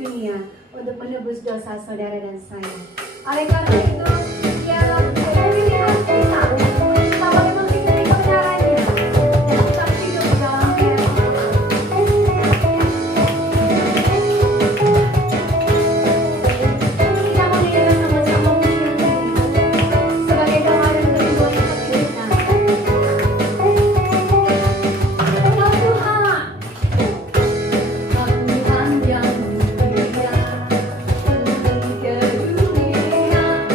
dunia untuk menebus dosa saudara dan saya. Oleh karena itu, biarlah pilihan kita kita bagaimana kita kebenarannya dan kita hidup dalam firman kita mendengar sama-sama menyanyi sebagai doa dan kerinduan hati kita. Engkau Tuhan, Tuhan yang mulia, penuh kedudukan.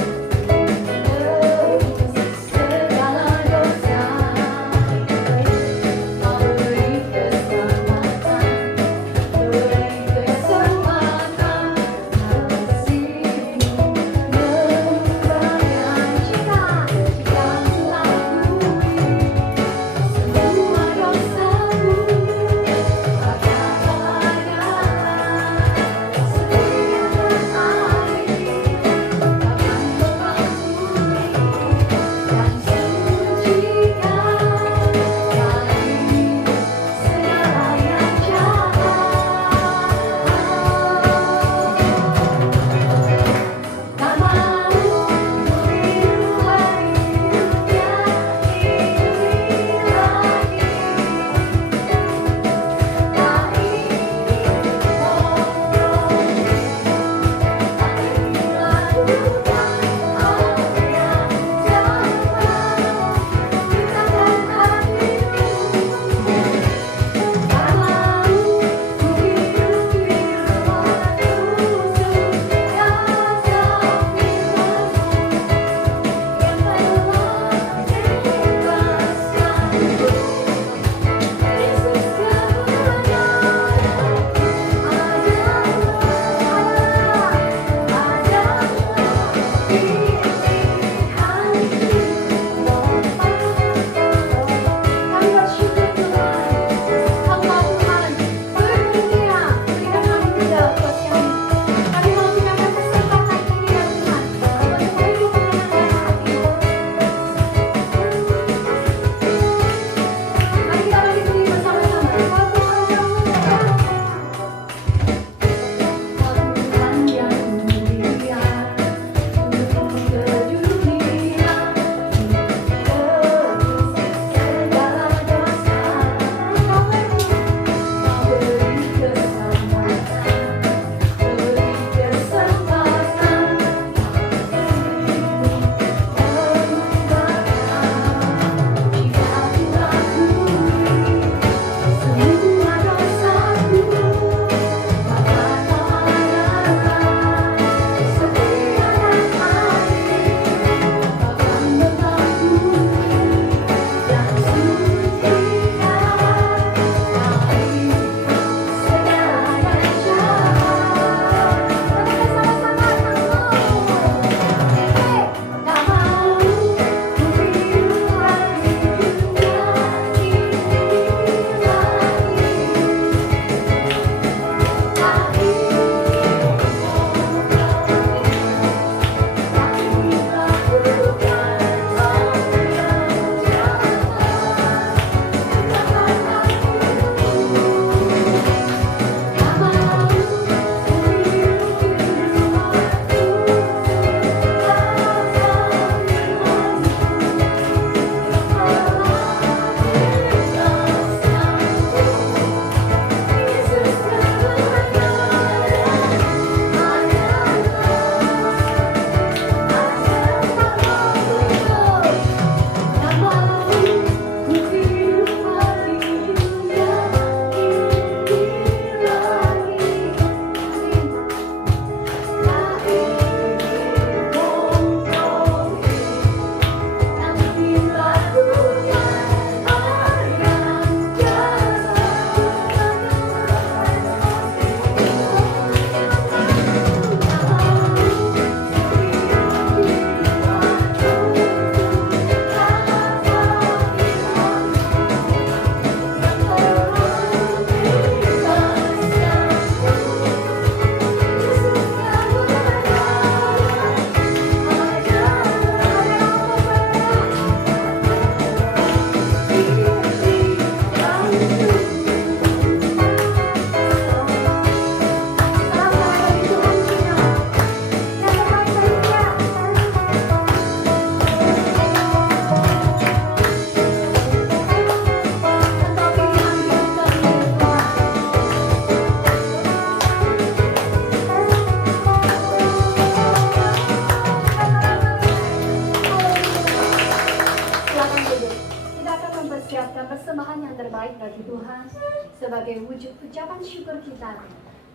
sebagai wujud ucapan syukur kita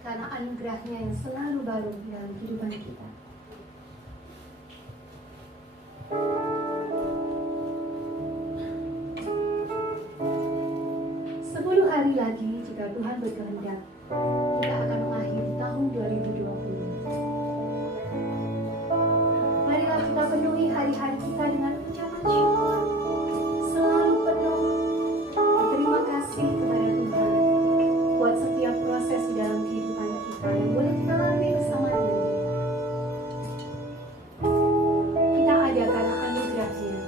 karena anugerahnya yang selalu baru dalam kehidupan kita. Hari lagi jika Tuhan berkehendak, kita akan mengakhiri tahun 2020. Marilah kita penuhi hari-hari kita dengan ucapan syukur, selalu penuh berterima kasih kepada Tuhan buat setiap proses di dalam kehidupan kita yang boleh kita lalui bersama Dia. Kita ada karena anugerahnya.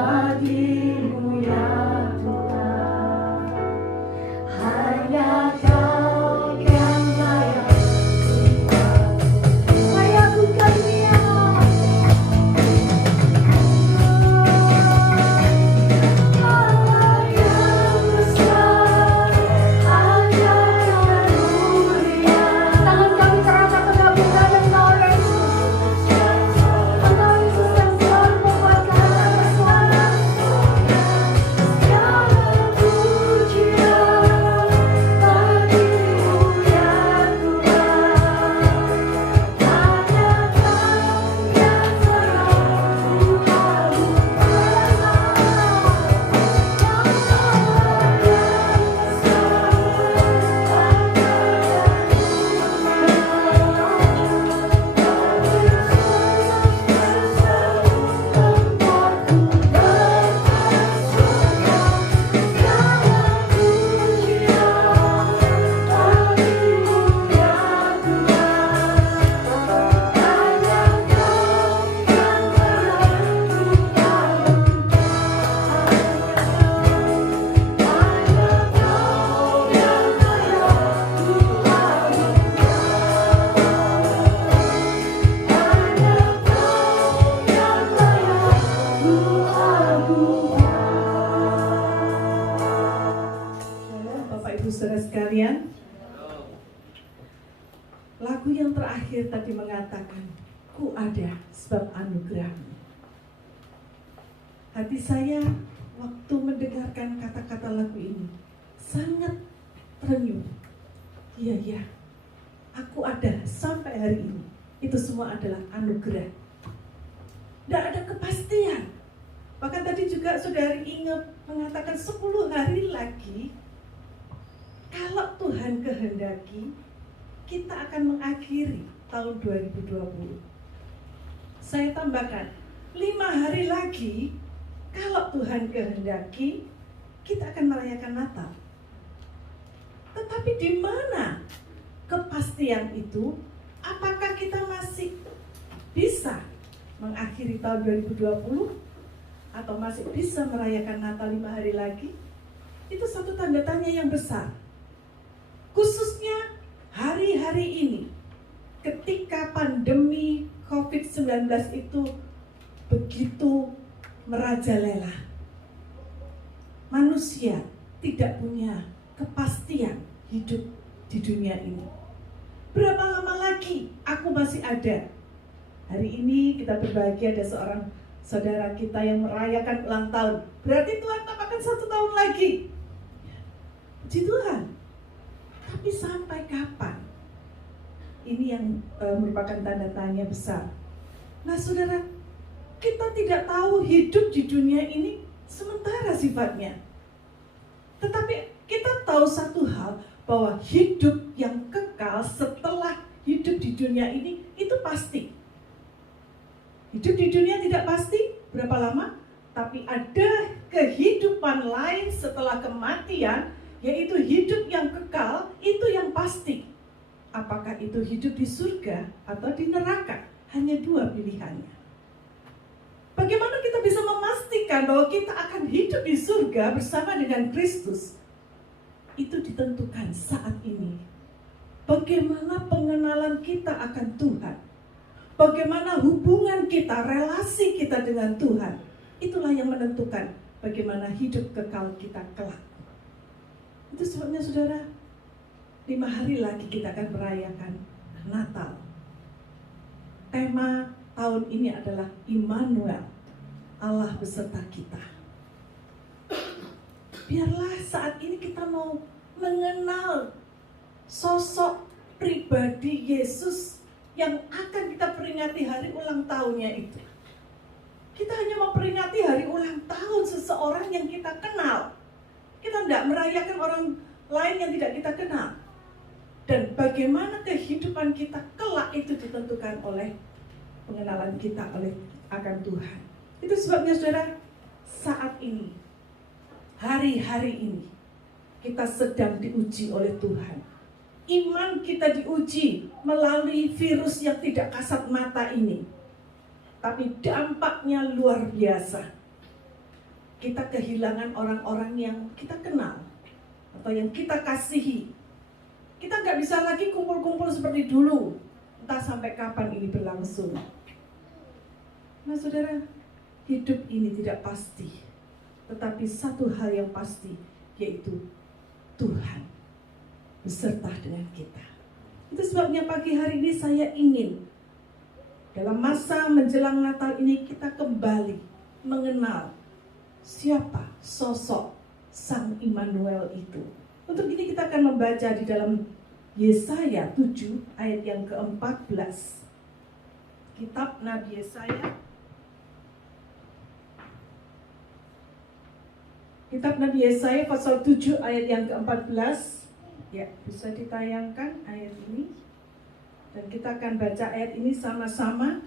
bagimu ya Tuhan. Hanya Kau yang layak lakukan Dia. Allah yang besar, hanya yang mulia. Tangan kami terangkat tegak dan Engkau Yesus. Engkau Yesus yang selalu membuat kami bersuara. Segala pujian bagimu ya Tuhan. Hanya Kau yang layak Tuhan. Bapak Ibu Saudara sekalian, lagu yang terakhir tadi mengatakan, ku ada sebab anugerah-Mu. Hati saya waktu mendengarkan kata-kata lagu ini sangat terenyuh. Iya ya, aku ada sampai hari ini. Itu semua adalah anugerah. Tidak ada kepastian. Bahkan tadi juga Saudari Inge mengatakan 10 hari lagi, kalau Tuhan kehendaki, kita akan mengakhiri tahun 2020. Saya tambahkan, 5 hari lagi, kalau Tuhan kehendaki, kita akan merayakan Natal. Tetapi di mana kepastian itu? Apakah kita masih bisa mengakhiri tahun 2020? Atau masih bisa merayakan Natal 5 hari lagi? Itu satu tanda tanya yang besar. Khususnya hari-hari ini, ketika pandemi COVID-19 itu begitu merajalela. Manusia tidak punya kepastian hidup di dunia ini. Berapa lama lagi aku masih ada? Hari ini kita berbahagia ada seorang saudara kita yang merayakan ulang tahun. Berarti Tuhan tambahkan 1 tahun lagi. Puji Tuhan. Tapi sampai kapan? Ini yang merupakan tanda tanya besar. Nah saudara, kita tidak tahu hidup di dunia ini sementara sifatnya. Tetapi kita tahu satu hal, bahwa hidup yang kekal setelah hidup di dunia ini, itu pasti. Hidup di dunia tidak pasti berapa lama, tapi ada kehidupan lain setelah kematian, yaitu hidup yang kekal, itu yang pasti. Apakah itu hidup di surga atau di neraka? Hanya 2 pilihannya. Bagaimana kita bisa memastikan bahwa kita akan hidup di surga bersama dengan Kristus? Itu ditentukan saat ini. Bagaimana pengenalan kita akan Tuhan? Bagaimana hubungan kita, relasi kita dengan Tuhan? Itulah yang menentukan bagaimana hidup kekal kita kelak. Itu sebabnya saudara, 5 hari lagi kita akan merayakan Natal. Tema tahun ini adalah Immanuel, Allah beserta kita. Biarlah saat ini kita mau mengenal sosok pribadi Yesus yang akan kita peringati hari ulang tahunnya itu. Kita hanya mau peringati hari ulang tahun seseorang yang kita kenal. Kita tidak merayakan orang lain yang tidak kita kenal. Dan bagaimana kehidupan kita kelak itu ditentukan oleh pengenalan kita akan Tuhan. Itu sebabnya saudara, saat ini, hari-hari ini, kita sedang diuji oleh Tuhan. Iman kita diuji melalui virus yang tidak kasat mata ini. Tapi dampaknya luar biasa. kita kehilangan orang-orang yang kita kenal atau yang kita kasihi. Kita nggak bisa lagi kumpul-kumpul seperti dulu. Entah sampai kapan ini berlangsung. Nah saudara, hidup ini tidak pasti. Tetapi satu hal yang pasti, yaitu Tuhan beserta dengan kita. Itu sebabnya pagi hari ini saya ingin dalam masa menjelang Natal ini kita kembali mengenal siapa sosok Sang Immanuel itu. Untuk ini kita akan membaca di dalam Yesaya 7 ayat yang ke-14. Kitab Nabi Yesaya. Kitab Nabi Yesaya pasal 7 ayat yang ke-14. Ya, bisa ditayangkan ayat ini. Dan kita akan baca ayat ini sama-sama.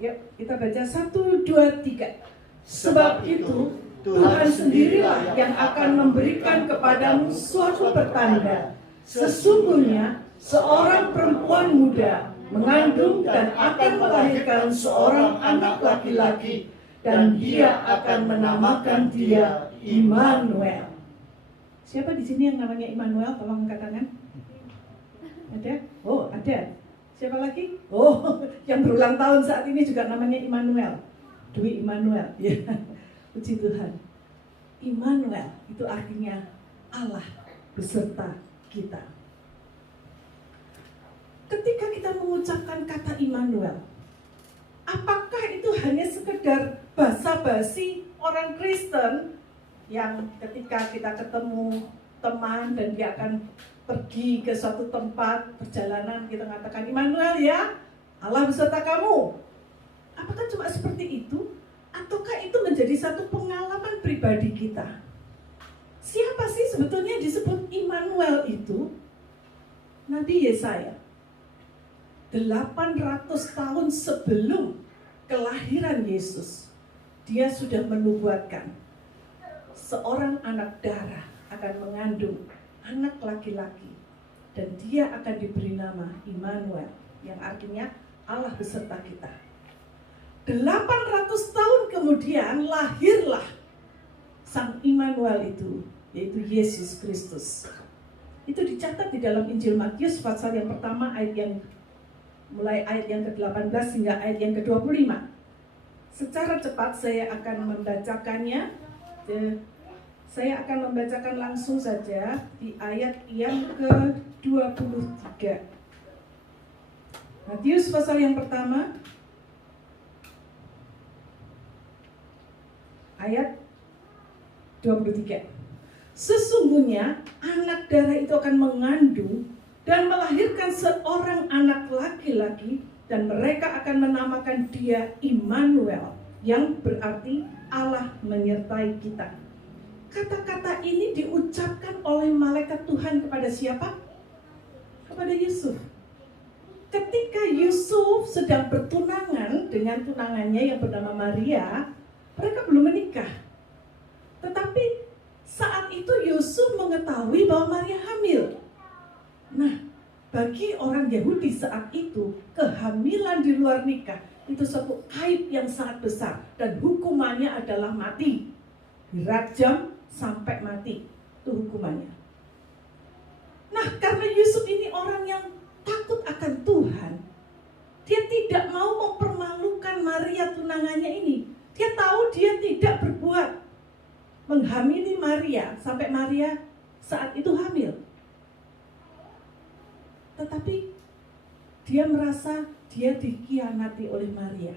Yuk, kita baca 1, 2, 3. Sebab itu Tuhan sendirilah yang akan memberikan kepadamu suatu pertanda. Sesungguhnya seorang perempuan muda mengandung dan akan melahirkan seorang anak laki-laki, dan dia akan menamakan dia Immanuel. Siapa di sini yang namanya Immanuel? Tolong angkat tangan. Ada? Oh, ada. Siapa lagi? Oh, yang berulang tahun saat ini juga namanya Immanuel. Dwi Immanuel. Ya. Puji Tuhan. Immanuel itu artinya Allah beserta kita. Ketika kita mengucapkan kata Immanuel, apakah itu hanya sekedar basa-basi orang Kristen yang ketika kita ketemu teman dan dia akan pergi ke suatu tempat perjalanan, kita mengatakan Immanuel ya, Allah beserta kamu. Apakah cuma seperti itu? Ataukah itu menjadi satu pengalaman pribadi kita? Siapa sih sebetulnya disebut Immanuel itu? Nabi Yesaya 800 tahun sebelum kelahiran Yesus, dia sudah menubuatkan seorang anak darah akan mengandung anak laki-laki, dan dia akan diberi nama Immanuel, yang artinya Allah beserta kita. 800 tahun kemudian lahirlah Sang Immanuel itu, yaitu Yesus Kristus. Itu dicatat di dalam Injil Matius pasal yang pertama mulai ayat yang ke-18 hingga ayat yang ke-25. Secara cepat saya akan membacakannya. Saya akan membacakan langsung saja di ayat yang ke-23. Matius pasal yang pertama ayat 23. Sesungguhnya anak darah itu akan mengandung dan melahirkan seorang anak laki-laki, dan mereka akan menamakan dia Immanuel, yang berarti Allah menyertai kita. Kata-kata ini diucapkan oleh malaikat Tuhan kepada siapa? Kepada Yusuf. Ketika Yusuf sedang bertunangan dengan tunangannya yang bernama Maria, mereka belum menikah. Tetapi saat itu Yusuf mengetahui bahwa Maria hamil. Nah, bagi orang Yahudi saat itu, kehamilan di luar nikah itu suatu aib yang sangat besar, dan hukumannya adalah mati. Dirajam sampai mati, itu hukumannya. Nah, karena Yusuf ini orang yang takut akan Tuhan, dia tidak mau mempermalukan Maria tunangannya ini. Dia tahu dia tidak berbuat menghamili Maria sampai Maria saat itu hamil. Tetapi dia merasa dia dikhianati oleh Maria.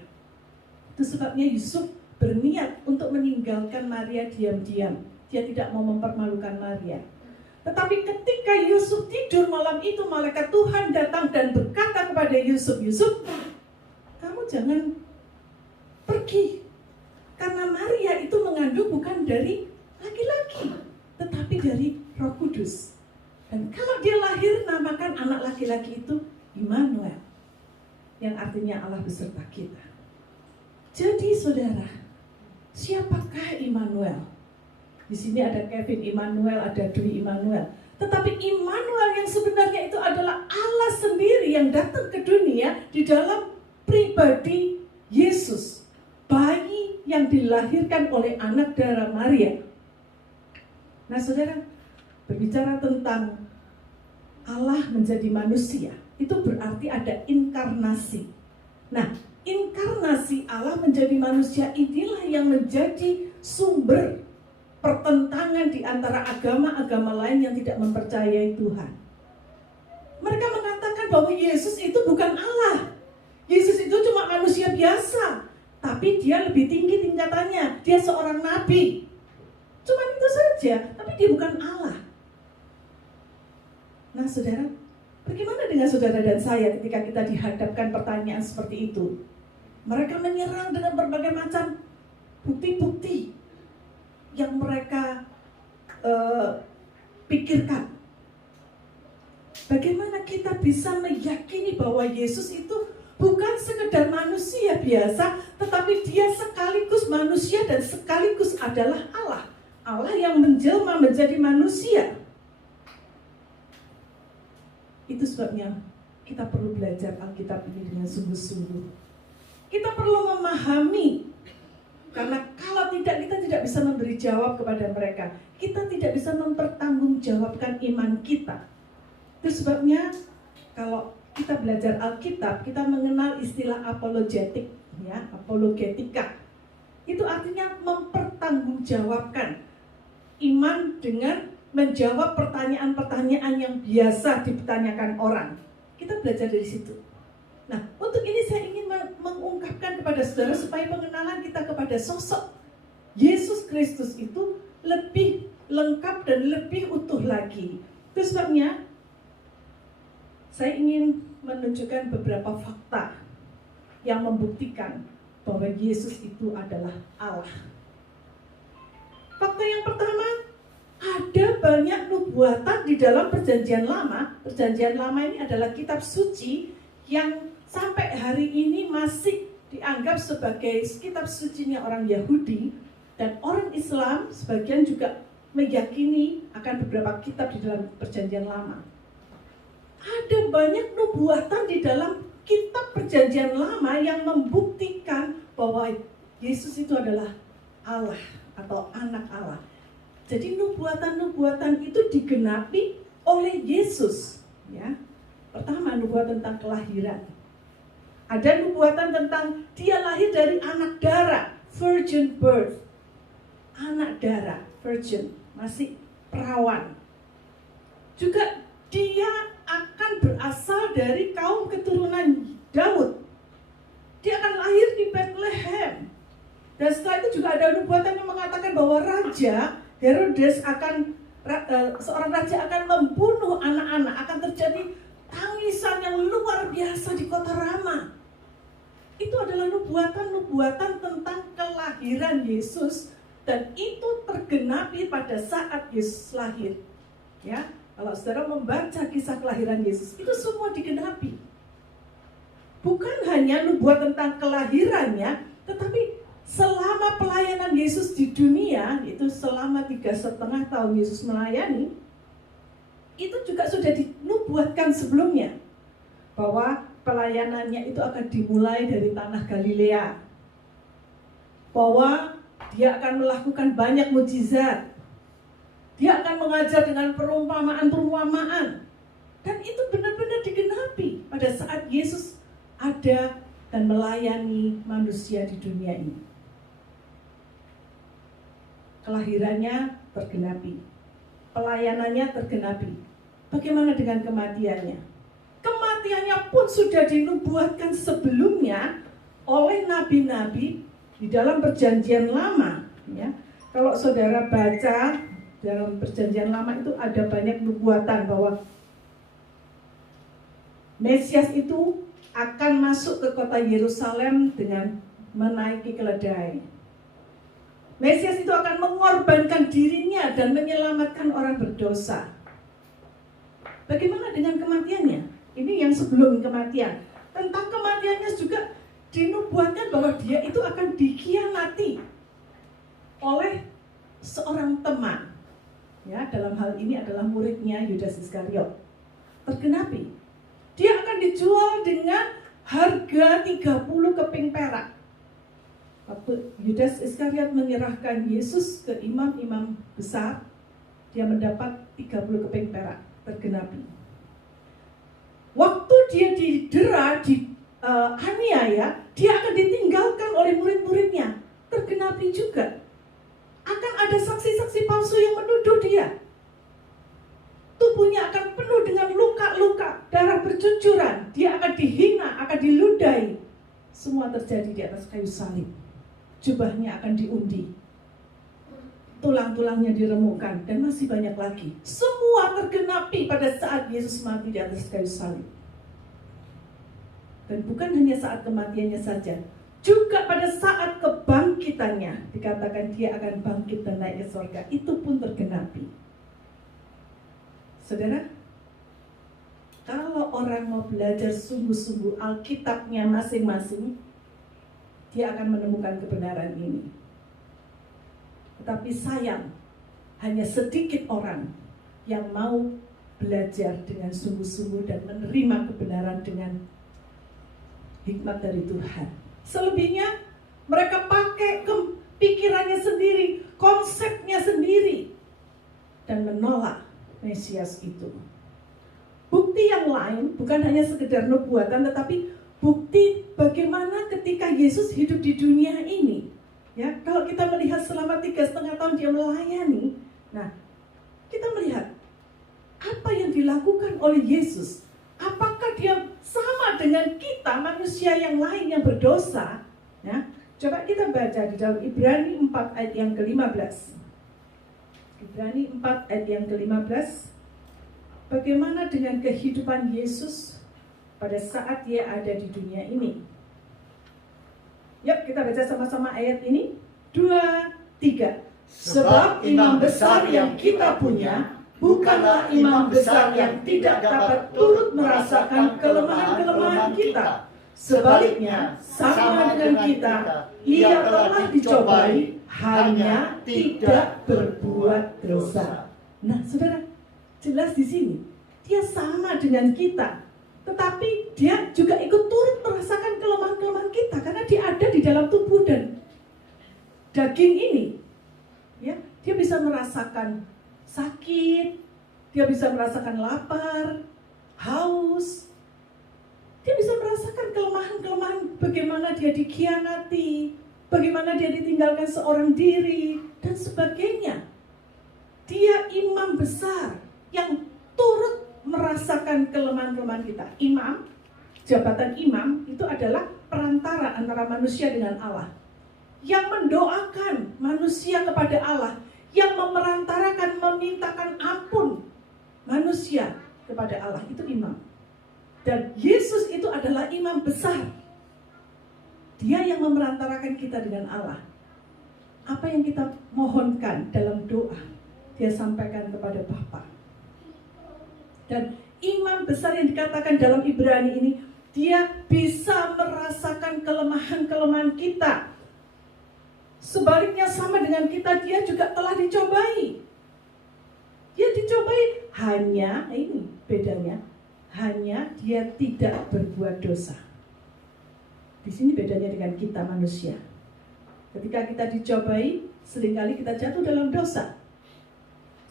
Itu sebabnya Yusuf berniat untuk meninggalkan Maria diam-diam. Dia tidak mau mempermalukan Maria. Tetapi ketika Yusuf tidur malam itu, malaikat Tuhan datang dan berkata kepada Yusuf, "Yusuf, kamu jangan pergi. Karena Maria itu mengandung bukan dari laki-laki, tetapi dari Roh Kudus. Dan kalau dia lahir, namakan anak laki-laki itu Immanuel, yang artinya Allah beserta kita." Jadi saudara, siapakah Immanuel? Di sini ada Kevin Immanuel, ada Dwi Immanuel. Tetapi Immanuel yang sebenarnya itu adalah Allah sendiri yang datang ke dunia di dalam pribadi Yesus, bayi yang dilahirkan oleh anak darah Maria. Nah saudara, berbicara tentang Allah menjadi manusia, itu berarti ada inkarnasi. Nah, inkarnasi Allah menjadi manusia inilah yang menjadi sumber pertentangan di antara agama-agama lain yang tidak mempercayai Tuhan. Mereka mengatakan bahwa Yesus itu bukan Allah. Yesus itu cuma manusia biasa, tapi dia lebih tinggi tingkatannya. Dia seorang nabi. Cuma itu saja, tapi dia bukan Allah. Nah saudara, bagaimana dengan saudara dan saya ketika kita dihadapkan pertanyaan seperti itu? Mereka menyerang dengan berbagai macam bukti-bukti yang mereka pikirkan. Bagaimana kita bisa meyakini bahwa Yesus itu bukan sekedar manusia biasa, tetapi dia sekaligus manusia dan sekaligus adalah Allah. Allah yang menjelma menjadi manusia. Itu sebabnya kita perlu belajar Alkitab ini dengan sungguh-sungguh. Kita perlu memahami, karena kalau tidak, kita tidak bisa memberi jawab kepada mereka. Kita tidak bisa mempertanggungjawabkan iman kita. Itu sebabnya kalau kita belajar Alkitab, kita mengenal istilah apologetik, ya, apologetika. Itu artinya mempertanggungjawabkan iman dengan menjawab pertanyaan-pertanyaan yang biasa ditanyakan orang. Kita belajar dari situ. Nah, untuk ini saya ingin mengungkapkan kepada saudara supaya pengenalan kita kepada sosok Yesus Kristus itu lebih lengkap dan lebih utuh lagi. Itu sebabnya saya ingin menunjukkan beberapa fakta yang membuktikan bahwa Yesus itu adalah Allah. Fakta yang pertama, ada banyak nubuatan di dalam Perjanjian Lama. Perjanjian Lama ini adalah kitab suci yang sampai hari ini masih dianggap sebagai kitab sucinya orang Yahudi, dan orang Islam sebagian juga meyakini akan beberapa kitab di dalam Perjanjian Lama. Ada banyak nubuatan di dalam kitab Perjanjian Lama yang membuktikan bahwa Yesus itu adalah Allah atau anak Allah. Jadi nubuatan-nubuatan itu digenapi oleh Yesus, ya. Pertama, nubuatan tentang kelahiran. Ada nubuatan tentang dia lahir dari anak darah, virgin birth. Anak darah, virgin, masih perawan. Juga dia akan berasal dari kaum keturunan Daud. Dia akan lahir di Bethlehem. Dan setelah itu juga ada nubuatan yang mengatakan bahwa Raja Herodes seorang raja akan membunuh anak-anak, akan terjadi tangisan yang luar biasa di kota Rama. Itu adalah nubuatan-nubuatan tentang kelahiran Yesus, dan itu tergenapi pada saat Yesus lahir. Ya, kalau saudara membaca kisah kelahiran Yesus, itu semua digenapi. Bukan hanya nubuat tentang kelahirannya, tetapi selama pelayanan Yesus di dunia, itu selama 3,5 tahun Yesus melayani, itu juga sudah dinubuatkan sebelumnya bahwa pelayanannya itu akan dimulai dari tanah Galilea, bahwa dia akan melakukan banyak mukjizat, dia akan mengajar dengan perumpamaan-perumpamaan, dan itu benar-benar digenapi pada saat Yesus ada dan melayani manusia di dunia ini. Kelahirannya tergenapi, pelayanannya tergenapi. Bagaimana dengan kematiannya? Kematiannya pun sudah dinubuatkan sebelumnya oleh nabi-nabi di dalam Perjanjian Lama. Ya, kalau saudara baca dalam Perjanjian Lama itu ada banyak nubuatan bahwa Mesias itu akan masuk ke kota Yerusalem dengan menaiki keledai. Mesias itu akan mengorbankan dirinya dan menyelamatkan orang berdosa. Bagaimana dengan kematiannya? Ini yang sebelum kematian. Tentang kematiannya juga dinubuatkan bahwa dia itu akan dikhianati oleh seorang teman. Ya, dalam hal ini adalah muridnya Yudas Iskariot. Tergenapi. Dia akan dijual dengan harga 30 keping perak. Waktu Yudas Iskariot menyerahkan Yesus ke imam-imam besar, dia mendapat 30 keping perak tergenapi. Waktu dia didera, aniaya, dia akan ditinggalkan oleh murid-muridnya, tergenapi juga. Akan ada saksi-saksi palsu yang menuduh dia. Tubuhnya akan penuh dengan luka-luka, darah bercucuran, dia akan dihina, akan diludahi. Semua terjadi di atas kayu salib. Jubahnya akan diundi, tulang-tulangnya diremukkan, dan masih banyak lagi. Semua tergenapi pada saat Yesus mati di atas kayu salib. Dan bukan hanya saat kematiannya saja, juga pada saat kebangkitannya, dikatakan dia akan bangkit dan naik ke surga. Itu pun tergenapi. Saudara, kalau orang mau belajar sungguh-sungguh Alkitabnya masing-masing, dia akan menemukan kebenaran ini. Tetapi sayang, hanya sedikit orang yang mau belajar dengan sungguh-sungguh dan menerima kebenaran dengan hikmat dari Tuhan. Selebihnya mereka pakai pikirannya sendiri, konsepnya sendiri, dan menolak Mesias itu. Bukti yang lain bukan hanya sekedar nubuatan, tetapi bukti bagaimana ketika Yesus hidup di dunia ini. Ya, kalau kita melihat selama 3,5 tahun dia melayani, nah kita melihat apa yang dilakukan oleh Yesus. Apakah dia sama dengan kita manusia yang lain yang berdosa? Ya, coba kita baca di dalam Ibrani 4 ayat yang ke-15. Ibrani 4 ayat yang ke-15. Bagaimana dengan kehidupan Yesus pada saat dia ada di dunia ini? Yuk kita baca sama-sama ayat ini. 2, 3. Sebab imam besar yang kita punya bukanlah imam besar yang tidak dapat turut merasakan kelemahan-kelemahan kita. Sebaliknya, sama dengan kita, ia telah dicobai, hanya tidak berbuat dosa. Nah, saudara, jelas di sini, dia sama dengan kita. Tetapi dia juga ikut turut merasakan kelemahan-kelemahan kita, karena dia ada di dalam tubuh dan daging ini. Ya, dia bisa merasakan sakit, dia bisa merasakan lapar, haus. Dia bisa merasakan kelemahan-kelemahan, bagaimana dia dikhianati, bagaimana dia ditinggalkan seorang diri, dan sebagainya. Dia imam besar yang turut merasakan kelemahan-kelemahan kita. Imam, jabatan imam itu adalah perantara antara manusia dengan Allah, yang mendoakan manusia kepada Allah, yang memerantarakan, memintakan ampun manusia kepada Allah. Itu imam. Dan Yesus itu adalah imam besar. Dia yang memerantarakan kita dengan Allah. Apa yang kita mohonkan dalam doa, dia sampaikan kepada Bapa. Dan imam besar yang dikatakan dalam Ibrani ini, dia bisa merasakan kelemahan-kelemahan kita. Sebaliknya sama dengan kita, dia juga telah dicobai. Dia dicobai, hanya ini bedanya, hanya dia tidak berbuat dosa. Di sini bedanya dengan kita manusia. Ketika kita dicobai, seringkali kita jatuh dalam dosa.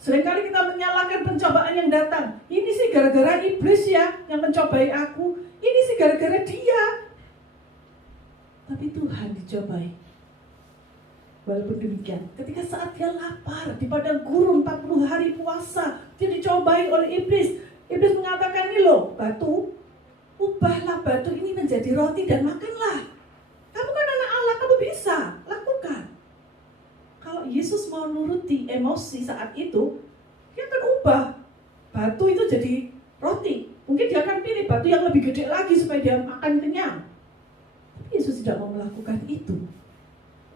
Seringkali kita menyalahkan pencobaan yang datang. Ini sih gara-gara iblis ya yang mencobai aku. Ini sih gara-gara dia. Tapi Tuhan dicobai. Walaupun demikian, ketika saat dia lapar di padang gurun 40 hari puasa, dia dicobai oleh iblis. Iblis mengatakan, ini loh batu, ubahlah batu ini menjadi roti dan makanlah. Kamu kan anak Allah, kamu bisa lakukan. Kalau Yesus mau nuruti emosi saat itu, dia akan ubah batu itu jadi roti. Mungkin dia akan pilih batu yang lebih gede lagi supaya dia makan kenyang. Tapi Yesus tidak mau melakukan itu.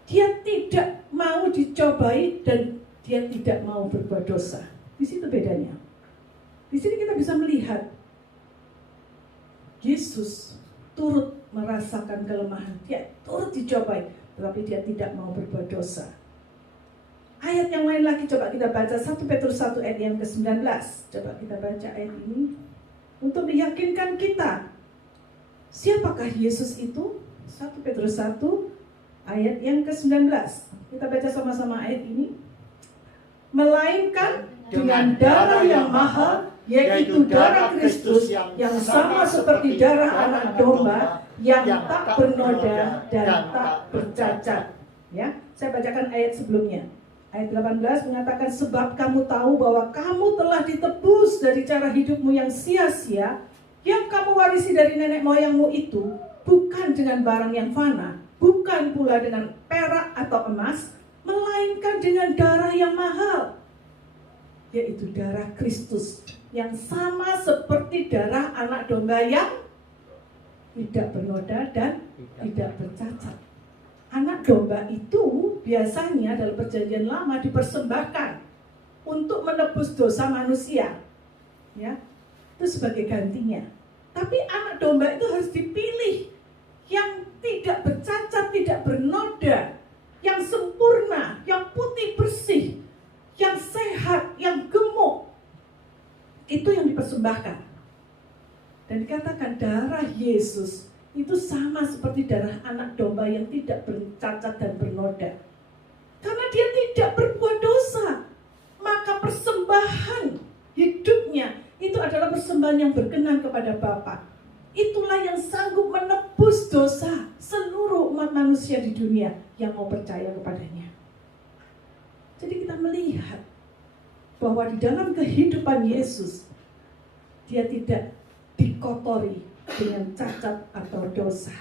Dia tidak mau dicobai dan dia tidak mau berbuat dosa. Di situ bedanya. Di sini kita bisa melihat Yesus turut merasakan kelemahan. Dia turut dicobai, tetapi dia tidak mau berbuat dosa. Ayat yang lain lagi coba kita baca 1 Petrus 1 ayat yang ke-19. Coba kita baca ayat ini untuk meyakinkan kita siapakah Yesus itu. 1 Petrus 1 ayat yang ke-19. Kita baca sama-sama ayat ini. Melainkan dengan darah yang mahal, yaitu darah Kristus yang sama seperti darah anak domba yang tak bernoda dan tak bercacat. Ya, saya bacakan ayat sebelumnya. Ayat 18 mengatakan, sebab kamu tahu bahwa kamu telah ditebus dari cara hidupmu yang sia-sia, yang kamu warisi dari nenek moyangmu itu, bukan dengan barang yang fana, bukan pula dengan perak atau emas, melainkan dengan darah yang mahal, yaitu darah Kristus yang sama seperti darah anak domba yang tidak bernoda dan tidak bercacat. Anak domba itu biasanya dalam perjanjian lama dipersembahkan untuk menebus dosa manusia, ya, itu sebagai gantinya. Tapi anak domba itu harus dipilih yang tidak bercacat, tidak bernoda, yang sempurna, yang putih bersih, yang sehat, yang gemuk. Itu yang dipersembahkan. Dan dikatakan darah Yesus itu sama seperti darah anak domba yang tidak bercacat dan bernoda. Karena dia tidak berbuat dosa, maka persembahan hidupnya itu adalah persembahan yang berkenan kepada Bapa. Itulah yang sanggup menebus dosa seluruh umat manusia di dunia yang mau percaya kepadanya. Jadi kita melihat bahwa di dalam kehidupan Yesus, dia tidak dikotori dengan cacat atau dosa.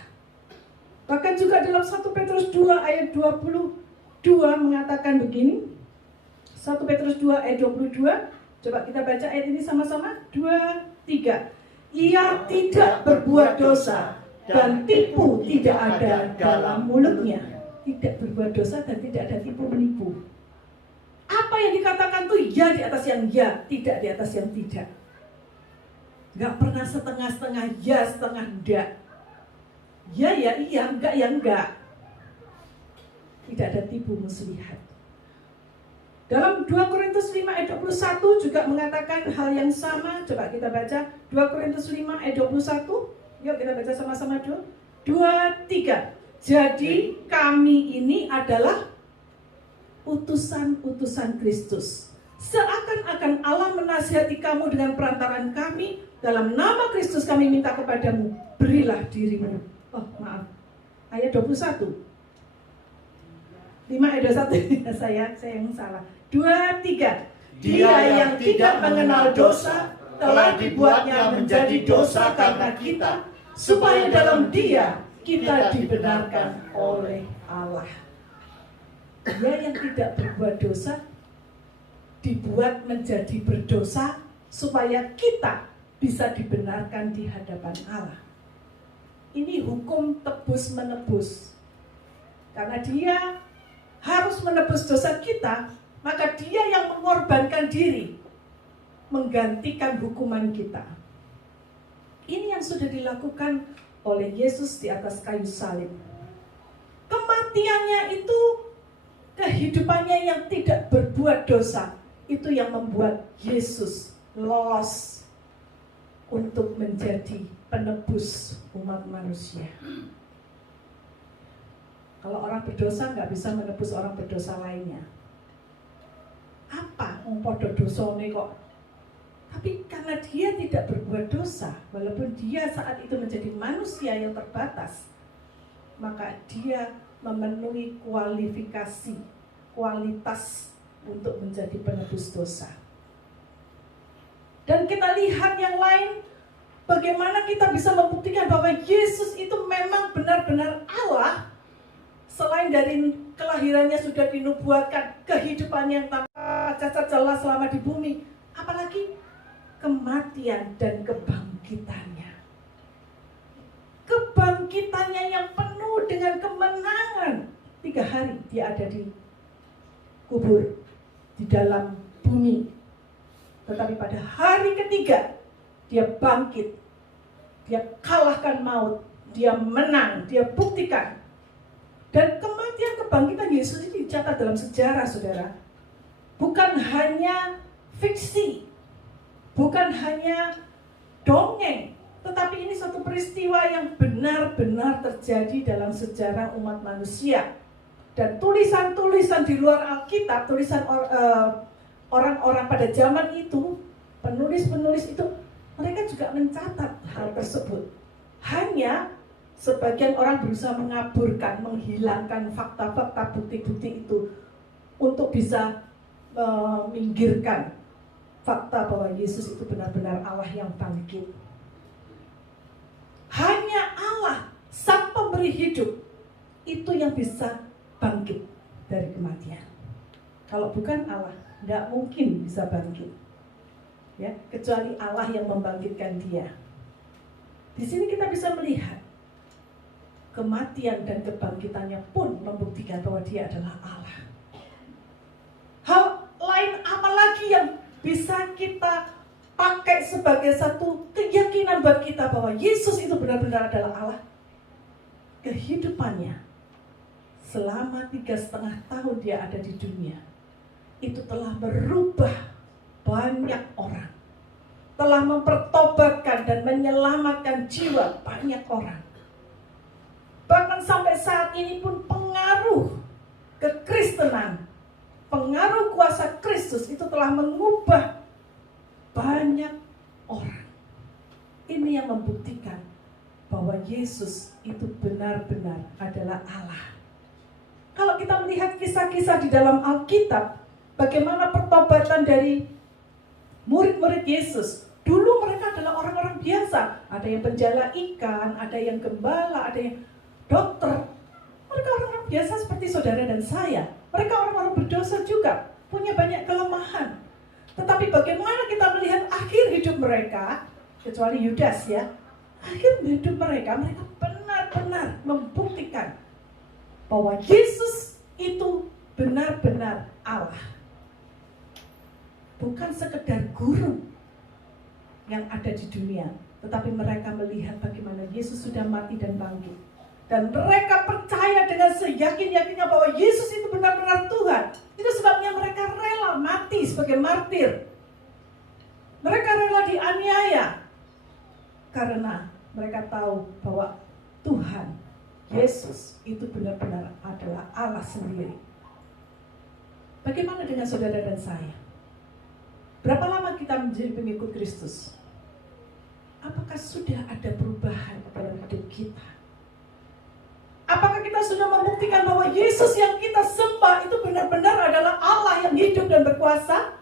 Bahkan juga dalam 1 Petrus 2 ayat 22 mengatakan begini. 1 Petrus 2 ayat 22. Coba kita baca ayat ini sama-sama. 2, 3. Ia tidak berbuat dosa dan tipu tidak ada dalam mulutnya. Tidak berbuat dosa dan tidak ada tipu menipu. Apa yang dikatakan tuh ya di atas yang ya, tidak di atas yang tidak. Gak pernah setengah-setengah ya, setengah enggak. Ya iya, enggak ya enggak. Tidak ada tipu muslihat. Dalam 2 Korintus 5 ayat 21 juga mengatakan hal yang sama. Coba kita baca 2 Korintus 5 ayat 21. Yuk kita baca sama-sama dulu. 2, 3. Jadi kami ini adalah utusan-utusan Kristus. Seakan-akan Allah menasihati kamu dengan perantaran kami. Dalam nama Kristus kami minta kepadamu, berilah dirimu. Oh maaf, ayat 21. 5 ayat 21. saya yang salah. 2, 3. Dia yang tidak mengenal dosa telah dibuatnya menjadi dosa karena kita, supaya dalam dia kita dibenarkan oleh Allah. Dia yang tidak berbuat dosa dibuat menjadi berdosa supaya kita bisa dibenarkan di hadapan Allah. Ini hukum tebus menebus. Karena dia harus menebus dosa kita, maka dia yang mengorbankan diri menggantikan hukuman kita. Ini yang sudah dilakukan oleh Yesus di atas kayu salib. Kematiannya itu, kehidupannya yang tidak berbuat dosa, itu yang membuat Yesus lolos untuk menjadi penebus umat manusia. Kalau orang berdosa nggak bisa menebus orang berdosa lainnya. Apa podo dosane kok? Tapi karena dia tidak berbuat dosa, walaupun dia saat itu menjadi manusia yang terbatas, maka dia memenuhi kualitas untuk menjadi penebus dosa. Dan kita lihat yang lain, bagaimana kita bisa membuktikan bahwa Yesus itu memang benar-benar Allah. Selain dari kelahirannya sudah dinubuatkan, kehidupan yang tanpa cacat celah selama di bumi, apalagi kematian dan kebangkitannya. Kebangkitannya yang penuh dengan kemenangan. 3 hari dia ada di kubur, di dalam bumi. Tetapi pada hari ketiga, dia bangkit. Dia kalahkan maut. Dia menang, dia buktikan. Dan kematian kebangkitan Yesus ini dicatat dalam sejarah, saudara. Bukan hanya fiksi. Bukan hanya dongeng. Tetapi ini suatu peristiwa yang benar-benar terjadi dalam sejarah umat manusia. Dan tulisan-tulisan di luar Alkitab, tulisan orang-orang pada zaman itu, penulis-penulis itu, mereka juga mencatat hal tersebut. Hanya sebagian orang berusaha mengaburkan, menghilangkan fakta-fakta, bukti-bukti itu untuk bisa meminggirkan fakta bahwa Yesus itu benar-benar Allah yang bangkit. Hanya Allah, Sang Pemberi hidup, itu yang bisa bangkit dari kematian. Kalau bukan Allah, tidak mungkin bisa bangkit. Ya, kecuali Allah yang membangkitkan dia. Di sini kita bisa melihat kematian dan kebangkitannya pun membuktikan bahwa dia adalah Allah. Hal lain apa lagi yang bisa kita pakai sebagai satu keyakinan buat kita bahwa Yesus itu benar-benar adalah Allah? Kehidupannya selama 3,5 tahun dia ada di dunia itu telah merubah banyak orang, telah mempertobatkan dan menyelamatkan jiwa banyak orang. Bahkan sampai saat ini pun pengaruh kekristenan, pengaruh kuasa Kristus itu telah mengubah banyak orang. Ini yang membuktikan bahwa Yesus itu benar-benar adalah Allah. Kalau kita melihat kisah-kisah di dalam Alkitab, bagaimana pertobatan dari murid-murid Yesus. Dulu mereka adalah orang-orang biasa. Ada yang penjala ikan, ada yang gembala, ada yang dokter. Mereka orang-orang biasa seperti saudara dan saya. Mereka orang-orang berdosa juga, punya banyak kelemahan. Tetapi bagaimana kita melihat akhir hidup mereka, kecuali Yudas ya, akhir hidup mereka benar-benar membuktikan bahwa Yesus itu benar-benar Allah. Bukan sekedar guru yang ada di dunia, tetapi mereka melihat bagaimana Yesus sudah mati dan bangkit. Dan mereka percaya dengan seyakin-yakinnya bahwa Yesus itu benar-benar Tuhan. Itu sebabnya mereka rela mati sebagai martir. Mereka rela dianiaya karena mereka tahu bahwa Tuhan Yesus itu benar-benar adalah Allah sendiri. Bagaimana dengan saudara dan saya? Berapa lama kita menjadi pengikut Kristus? Apakah sudah ada perubahan dalam hidup kita? Apakah kita sudah membuktikan bahwa Yesus yang kita sembah itu benar-benar adalah Allah yang hidup dan berkuasa?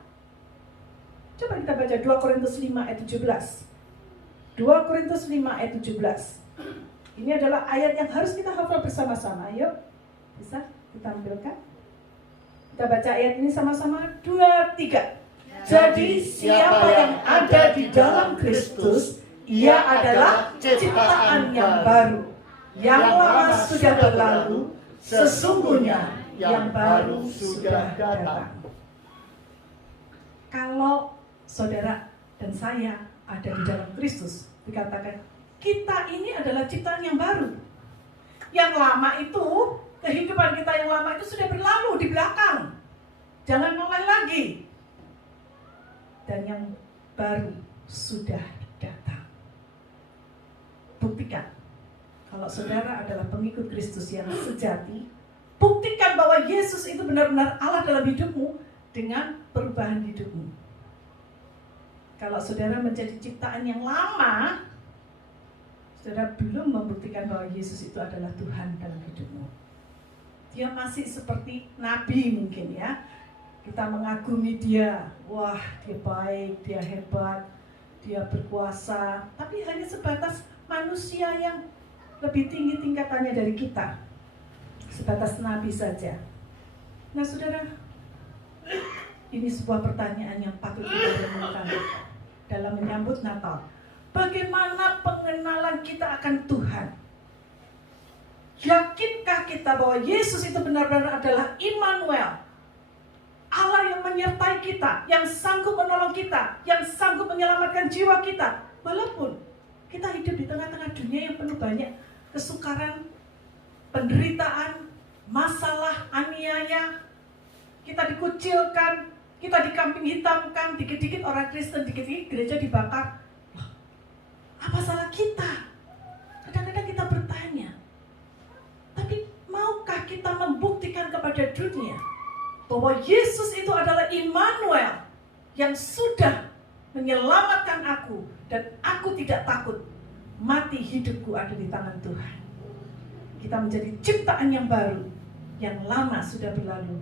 Coba kita baca 2 Korintus 5 ayat 17. 2 Korintus 5 ayat 17. Ini adalah ayat yang harus kita hafal bersama-sama. Ayo, bisa kita ambilkan? Kita baca ayat ini sama-sama. 2, 3. Jadi siapa yang ada di dalam Kristus, ia adalah ciptaan yang baru. Yang lama sudah berlalu, sesungguhnya yang baru sudah datang. Kalau saudara dan saya ada di dalam Kristus, dikatakan kita ini adalah ciptaan yang baru. Yang lama itu, kehidupan kita yang lama itu sudah berlalu di belakang. Jangan mulai lagi. Dan yang baru sudah datang. Buktikan. Kalau saudara adalah pengikut Kristus yang sejati, buktikan bahwa Yesus itu benar-benar Allah dalam hidupmu dengan perubahan hidupmu. Kalau saudara menjadi ciptaan yang lama, saudara belum membuktikan bahwa Yesus itu adalah Tuhan dalam hidupmu. Dia masih seperti nabi mungkin ya. Kita mengagumi dia, wah dia baik, dia hebat, dia berkuasa. Tapi hanya sebatas manusia yang lebih tinggi tingkatannya dari kita. Sebatas nabi saja. Nah saudara, ini sebuah pertanyaan yang patut kita renungkan dalam menyambut Natal. Bagaimana pengenalan kita akan Tuhan? Yakinkah kita bahwa Yesus itu benar-benar adalah Immanuel, Allah yang menyertai kita, yang sanggup menolong kita, yang sanggup menyelamatkan jiwa kita. Walaupun kita hidup di tengah-tengah dunia yang penuh banyak kesukaran, penderitaan, masalah, aniaya, kita dikucilkan, kita dikambing hitamkan, dikit-dikit orang Kristen, dikit-dikit gereja dibakar. Apa salah kita. Kadang-kadang kita bertanya, tapi maukah kita membuktikan kepada dunia bahwa Yesus itu adalah Immanuel yang sudah menyelamatkan aku dan aku tidak takut mati, hidupku ada di tangan Tuhan. Kita menjadi ciptaan yang baru, yang lama sudah berlalu,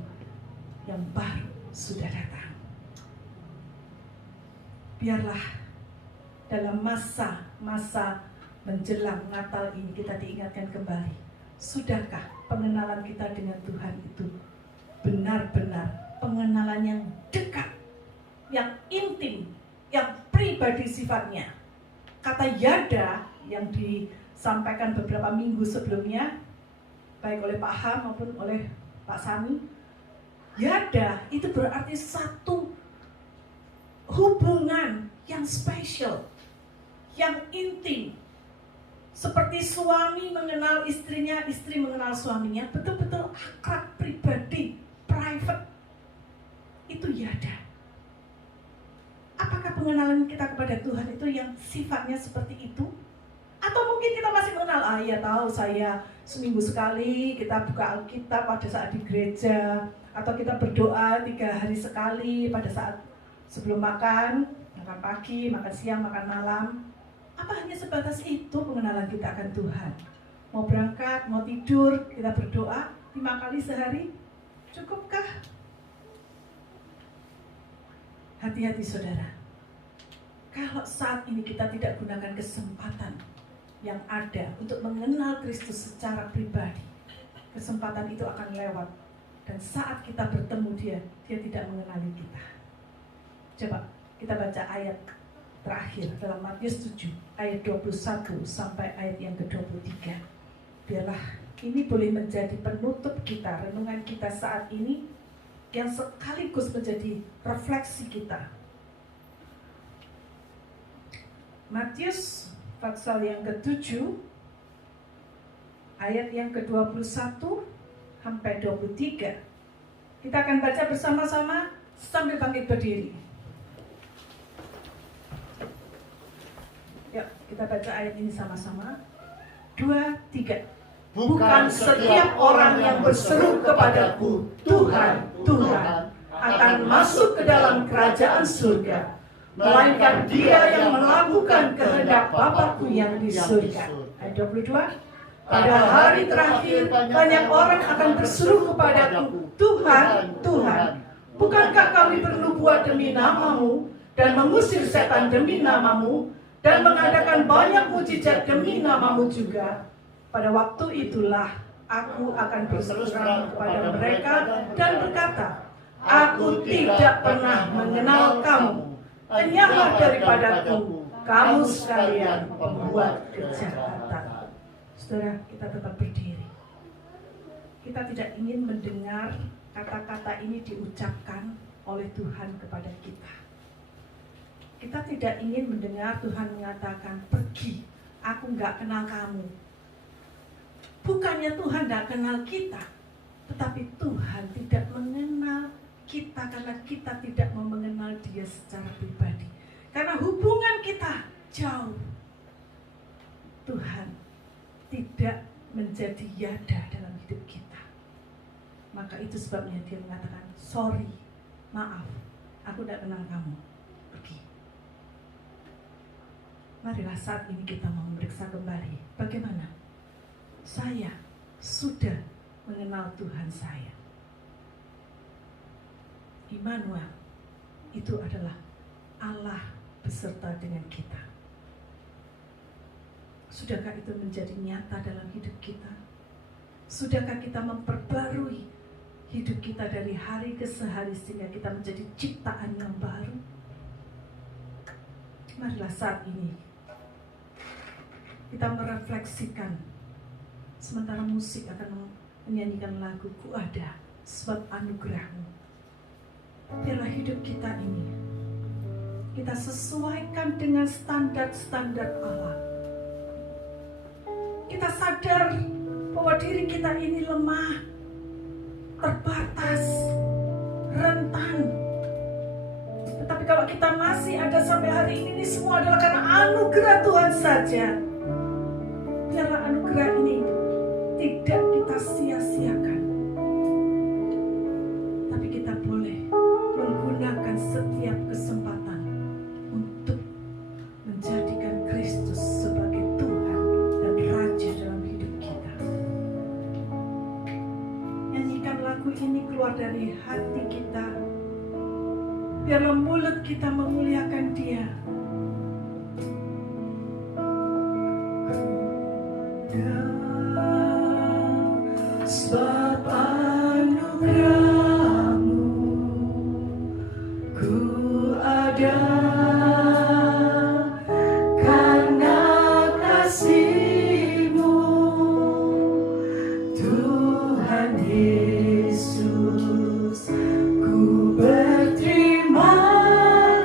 yang baru sudah datang. Biarlah dalam masa-masa menjelang Natal ini kita diingatkan kembali, sudahkah pengenalan kita dengan Tuhan itu benar-benar pengenalan yang dekat, yang intim, yang pribadi sifatnya. Kata yada yang disampaikan beberapa minggu sebelumnya, baik oleh Pak Ham maupun oleh Pak Sami, yada itu berarti satu hubungan yang spesial, yang intim. Seperti suami mengenal istrinya, istri mengenal suaminya, betul-betul akrab, pribadi, private. Itu yada. Apakah pengenalan kita kepada Tuhan itu yang sifatnya seperti itu? Atau mungkin kita masih mengenal, ya tahu saya seminggu sekali kita buka Alkitab pada saat di gereja, atau kita berdoa 3 hari sekali pada saat sebelum makan pagi, makan siang, makan malam. Apa hanya sebatas itu pengenalan kita akan Tuhan? Mau berangkat, mau tidur, kita berdoa 5 kali sehari, cukupkah? Hati-hati saudara, kalau saat ini kita tidak gunakan kesempatan yang ada untuk mengenal Kristus secara pribadi, kesempatan itu akan lewat. Dan saat kita bertemu dia tidak mengenali kita. Coba kita baca ayat terakhir dalam Matius 7 ayat 21 sampai ayat yang ke-23. Biarlah ini boleh menjadi penutup kita, renungan kita saat ini, yang sekaligus menjadi refleksi kita. Matius pasal yang ke-7 ayat yang ke-21 sampai 23. Kita akan baca bersama-sama sambil bangkit berdiri. Yuk, kita baca ayat ini sama-sama. 2, 3. Bukan setiap orang yang berseru kepadaku, Tuhan, Tuhan, akan masuk ke dalam kerajaan surga, melainkan dia yang melakukan kehendak Bapa-Ku yang di surga. Ayat 22. Pada hari terakhir banyak orang akan berseru kepadaku, Tuhan, Tuhan, bukankah kami bernubuat demi namamu dan mengusir setan demi namamu dan mengadakan banyak mujizat demi namamu juga? Pada waktu itulah aku akan berseru kepada mereka dan berkata, aku tidak pernah mengenal kamu. Enyahlah daripadaku, kamu sekalian pembuat kejahatan. Saudara, kita tetap berdiri. Kita tidak ingin mendengar kata-kata ini diucapkan oleh Tuhan kepada kita. Kita tidak ingin mendengar Tuhan mengatakan, pergi, aku gak kenal kamu. Bukannya Tuhan tidak kenal kita, tetapi Tuhan tidak mengenal kita karena kita tidak mau mengenal dia secara pribadi. Karena hubungan kita jauh. Tuhan tidak menjadi yada dalam hidup kita. Maka itu sebabnya dia mengatakan, sorry, maaf, aku tidak kenal kamu, pergi. Marilah saat ini kita mau memeriksa kembali, bagaimana saya sudah mengenal Tuhan saya. Immanuel itu adalah Allah beserta dengan kita. Sudahkah itu menjadi nyata dalam hidup kita? Sudahkah kita memperbarui hidup kita dari hari ke hari sehingga kita menjadi ciptaan yang baru? Marilah saat ini kita merefleksikan. Sementara musik akan menyanyikan lagu Ku Ada Sebab Anugerahmu. Biarlah hidup kita ini kita sesuaikan dengan standar-standar Allah. Kita sadar bahwa diri kita ini lemah, terbatas, rentan. Tetapi kalau kita masih ada sampai hari ini semua adalah karena anugerah Tuhan saja. Biarlah anugerah ini tidak kita sia-siakan, tapi kita boleh menggunakan setiap kesempatan untuk menjadikan Kristus sebagai Tuhan dan Raja dalam hidup kita. Nyanyikan lagu ini keluar dari hati kita. Biarlah mulut kita memuliakan Dia. Sebab anugerah-Mu ku ada, karena kasih-Mu Tuhan Yesus, ku berterima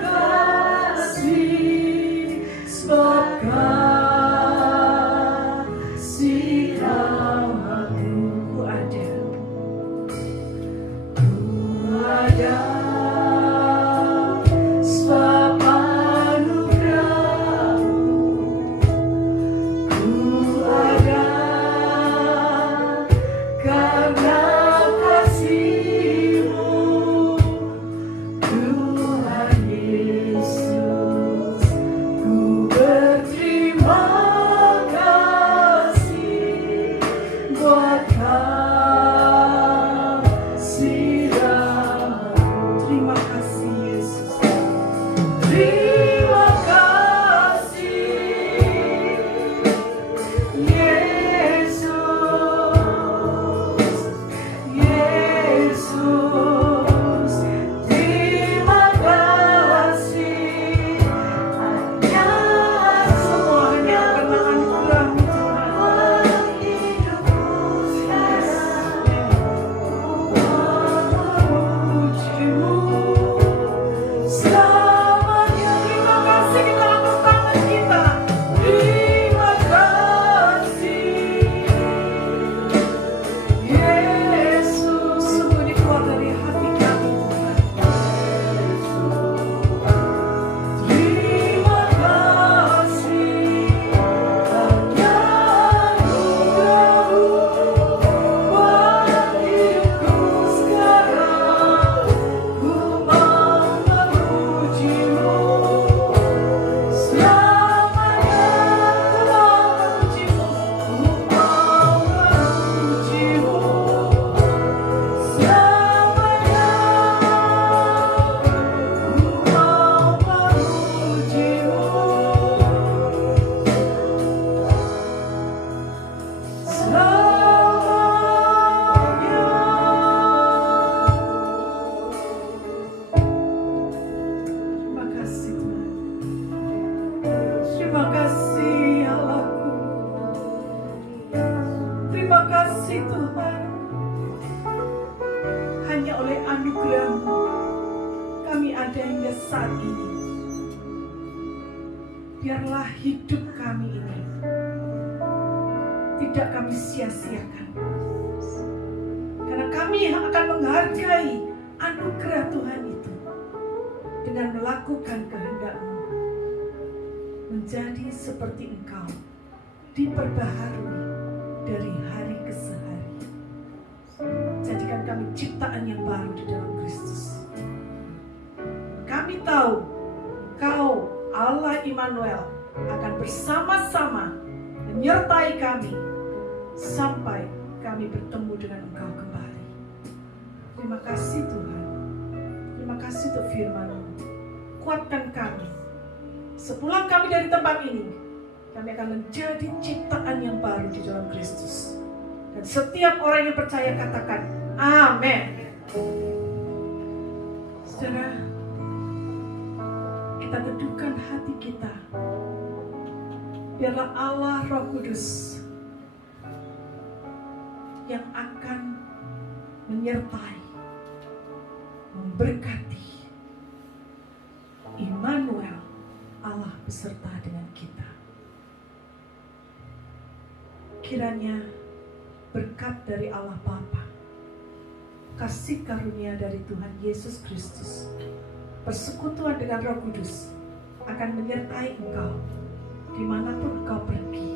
kasih sebab kasih-Mu ku ada, sebab anugerah-Mu ku ada, karena kasih-Mu Tuhan Yesus, ku berterima kasih buat kasih-Mu. Terima kasih Yesus. Terima kasih Yesus. Yesus, terima kasih. Hanya semuanya karena anugerah-Mu Tuhan. Memuji-Mu selamanya. Terima kasih, kita angkat tangan kita. Terima kasih Yesus, sungguh ini keluar dari hati kami Tuhan. Terima kasih, hanya anugerah-Mu buat hidupku sekarang. Ku mau memuji-Mu selamanya. Ku mau memuji-Mu, ku mau memuji-Mu selamanya. Ku mau memuji-Mu selamanya. Terima kasih Tuhan. Terima kasih Allahku. Terima kasih Tuhan. Hanya oleh anugerah-Mu kami ada hingga saat ini. Biarlah hidup kami ini tidak kami sia-siakan, karena kami akan menghargai anugerah Tuhan itu dengan melakukan kehendak-Mu, menjadi seperti Engkau, diperbaharui dari hari ke hari. Jadikan kami ciptaan yang baru di dalam Kristus. Kami tahu Kau, Allah Immanuel, akan bersama-sama menyertai kami sampai kami bertemu dengan Engkau kembali. Terima kasih Tuhan. Terima kasih untuk firman-Mu. Kuatkan kami. Sepulang kami dari tempat ini, kami akan menjadi ciptaan yang baru di dalam Kristus. Dan setiap orang yang percaya katakan, amin. Saudara, kita teduhkan hati kita. Biarlah Allah Roh Kudus yang akan menyertai, memberkati. Immanuel, Allah beserta dengan kita. Kiranya berkat dari Allah Bapa, kasih karunia dari Tuhan Yesus Kristus, persekutuan dengan Roh Kudus akan menyertai engkau dimanapun engkau pergi,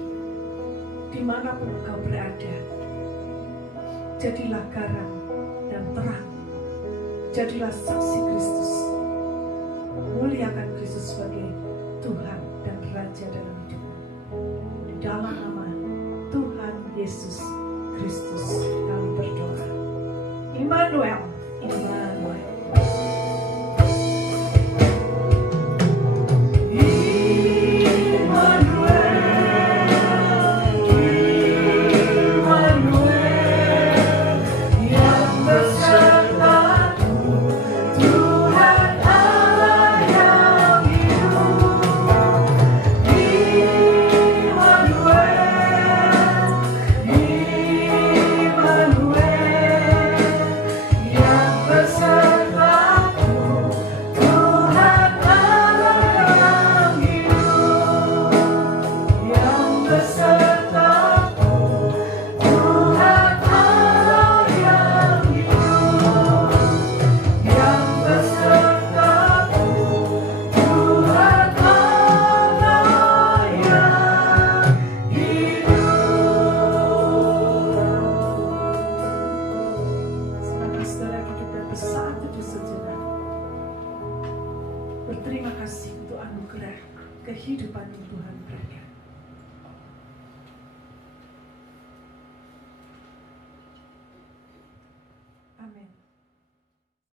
dimanapun engkau berada. Jadilah garam dan terang, jadilah saksi Kristus, muliakan Kristus sebagai Tuhan dan Raja dalam hidupmu. Di dalam nama Tuhan Yesus Kristus kami berdoa. Immanuel, Immanuel. Berterima kasih untuk anugerah kehidupan yang Tuhan berikan.